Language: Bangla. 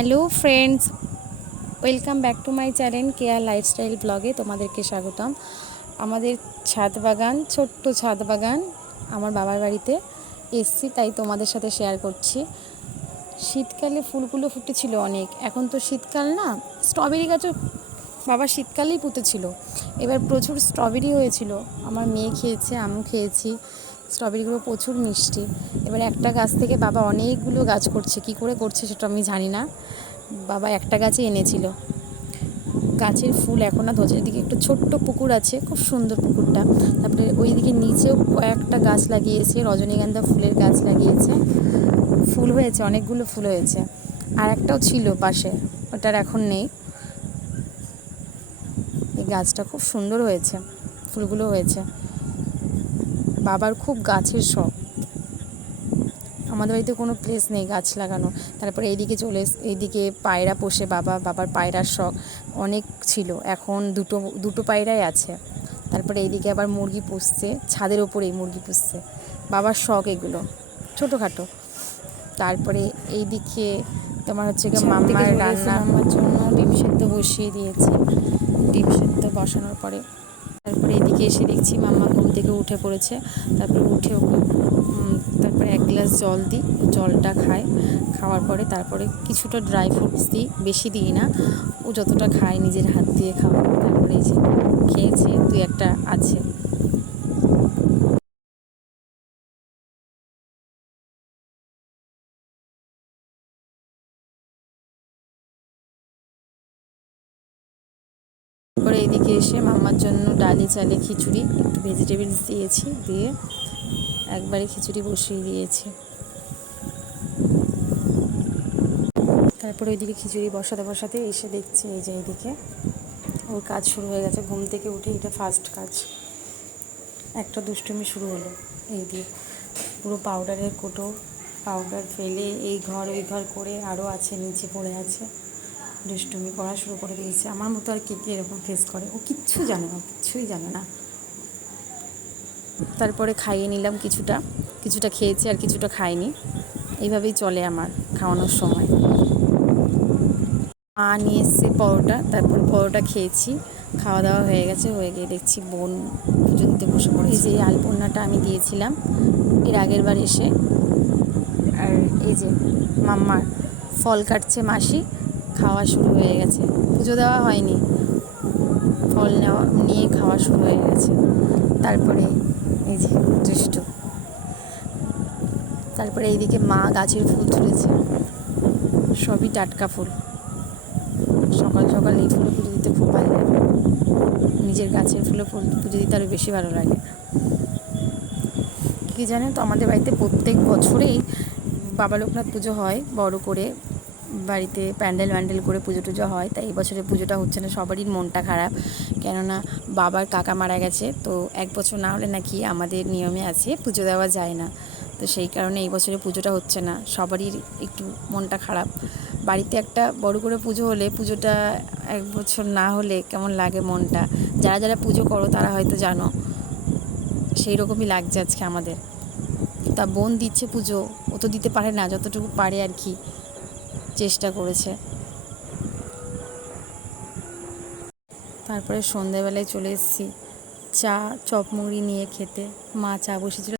Hello friends, welcome back to my channel care lifestyle ব্লগে তোমাদেরকে স্বাগতম। আমাদের ছাদ বাগান, ছোট্ট ছাদ বাগান আমার বাবার বাড়িতে এসছি, তাই তোমাদের সাথে শেয়ার করছি। শীতকালে ফুলগুলো ফুটেছিল অনেক, এখন তো শীতকাল না। স্ট্রবেরি গাছও বাবা শীতকালেই পুঁতেছিল, এবার প্রচুর স্ট্রবেরি হয়েছিল। আমার মেয়ে খেয়েছে, আমিও খেয়েছি। স্ট্রবেরিগুলো প্রচুর মিষ্টি। এবার একটা গাছ থেকে বাবা অনেকগুলো গাছ করছে, কি করে করছে সেটা আমি জানি না। বাবা একটা গাছই এনেছিল। গাছের ফুল এখন না ধরছে। এদিকে একটু ছোট্ট পুকুর আছে, খুব সুন্দর পুকুরটা। তারপরে ওইদিকে নিচেও কয়েকটা গাছ লাগিয়েছে, রজনীগন্ধা ফুলের গাছ লাগিয়েছে। ফুল হয়েছে, অনেকগুলো ফুল হয়েছে। আর একটাও ছিল পাশে, ওটার এখন নেই। এই গাছটা খুব সুন্দর হয়েছে, ফুলগুলো হয়েছে। বাবার খুব গাছের শখ। আমাদের বাড়িতে কোনো প্লেস নেই গাছ লাগানো। তারপরে এইদিকে এইদিকে পায়রা পোষে বাবার পায়রার শখ অনেক ছিল, এখন দুটো পায়রাই আছে। তারপরে এইদিকে আবার মুরগি পুষছে, ছাদের ওপরেই মুরগি পুষছে। বাবার শখ এগুলো ছোটোখাটো। তারপরে এইদিকে তোমার হচ্ছে গিয়ে মাম্মার রান্না, মাম্মার জন্য ডিম সেদ্ধ বসিয়ে দিয়েছে। ডিম সেদ্ধ বসানোর পরে তারপরে এদিকে এসে দেখছি মাম্মা ঘুম থেকে উঠে পড়েছে। তারপরে উঠে ওকে তারপরে এক গ্লাস জল দিই, জলটা খায়। খাওয়ার পরে তারপরে কিছুটা ড্রাই ফ্রুটস দিই, বেশি দিই না। ও যতটা খায় নিজের হাত দিয়ে খাওয়া। তারপরে এই যে খেয়েছে, তুই একটা আছে। তারপরে এইদিকে এসে মাম্মার জন্য ডালি চালে খিচুড়ি, একটু ভেজিটেবলস দিয়েছি, দিয়ে একবারে খিচুড়ি বসিয়ে দিয়েছি। তারপরে ওইদিকে খিচুড়ি বসাতে এসে দেখছি এই যে এইদিকে ওর কাজ শুরু হয়ে গেছে। ঘুম থেকে উঠে এটা ফার্স্ট কাজ, একটা দুষ্টুমি শুরু হলো। এই দিয়ে পুরো পাউডারের কোটো, পাউডার ফেলে এই ঘর ওই ঘর করে, আরও আছে নিচে পড়ে আছে। দুষ্টুমি করা শুরু করে দিয়েছে। আমার মতো আর কে এরকম ফেস করে, ও কিচ্ছুই জানে না। তারপরে খাইয়ে নিলাম, কিছুটা খেয়েছে আর কিছুটা খায়নি। এইভাবেই চলে আমার খাওয়ানোর সময়। মা নিয়ে এসছে পরোটা, তারপর পরোটা খেয়েছি। খাওয়া দাওয়া হয়ে গেছে, হয়ে গিয়ে দেখছি বোন পুজো দিতে বসে পড়েছে। এই যে আলপনাটা আমি দিয়েছিলাম এর আগের বার এসে। আর এই যে মাম্মার ফল কাটছে মাসি, খাওয়া শুরু হয়ে গেছে। পুজো দেওয়া হয়নি, ফল নিয়ে খাওয়া শুরু হয়ে গেছে। তারপরে এই যে দুষ্টু। তারপরে এইদিকে মা গাছের ফুল তুলেছে, সবই টাটকা ফুল। সকাল সকাল এই ফুলে পুজো দিতে খুব ভালো লাগে। নিজের গাছের ফুলে পুজো দিতে আরও বেশি ভালো লাগে। কী জানেন তো, আমাদের বাড়িতে প্রত্যেক বছরেই বাবা লোকনাথ পুজো হয় বড় করে, বাড়িতে প্যান্ডেল করে পুজো টুজো হয়। তাই এই বছরে পুজোটা হচ্ছে না, সবারই মনটা খারাপ। কেননা বাবার কাকা মারা গেছে, তো এক বছর না হলে নাকি আমাদের নিয়মে আছে পুজো দেওয়া যায় না। তো সেই কারণে এই বছরে পুজোটা হচ্ছে না, সবারই একটু মনটা খারাপ। বাড়িতে একটা বড় করে পুজো হলে, পুজোটা এক বছর না হলে কেমন লাগে মনটা। যারা পুজো করো তারা হয়তো জানো, সেই রকমই লাগছে আজকে আমাদের। তা বোন দিচ্ছে পুজো, ও তো দিতে পারে না, যতটুকু পারে আর কি চেষ্টা করেছে। তারপরে সন্ধেবেলায় চলে এসেছি চা চপ মুড়ি নিয়ে খেতে। মা চা বসেছিল।